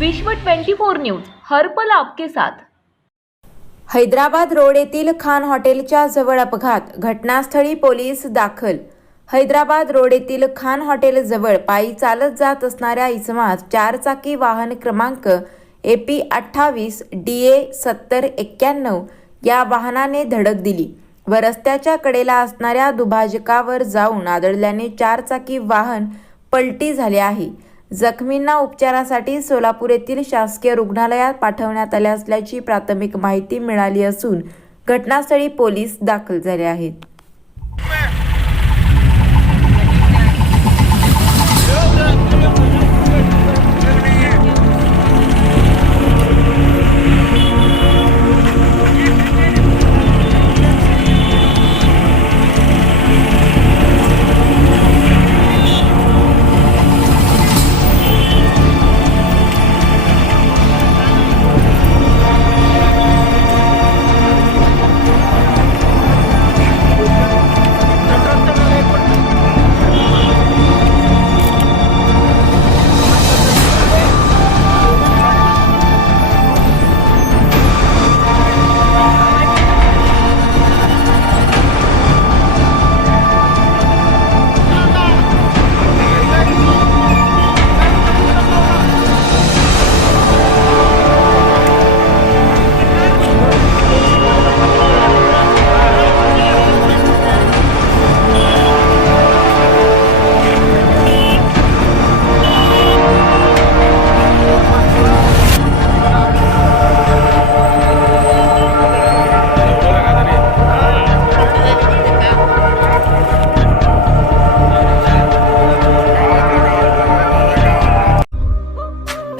विश्व 24 न्यूज हर्पल आपके साथ. हैदराबाद रोड येथील खान हॉटेलच्या जवळ अपघात घटनास्थळी पोलीस दाखल. हैदराबाद रोड येथील खान हॉटेलजवळ पायी चालत जात असणाऱ्या इसमास चारचाकी वाहन क्रमांक ए पी अठ्ठावीस डी ए सत्तर एक्क्याण्णव या वाहनाने धडक दिली व रस्त्याच्या कडेला असणाऱ्या दुभाजकावर जाऊन आदळल्याने चारचाकी वाहन पलटी झाले आहे. जखमींना उपचारासाठी सोलापूर येथील शासकीय रुग्णालयात पाठवण्यात आले असल्याची प्राथमिक माहिती मिळाली असून घटनास्थळी पोलीस दाखल झाले आहेत.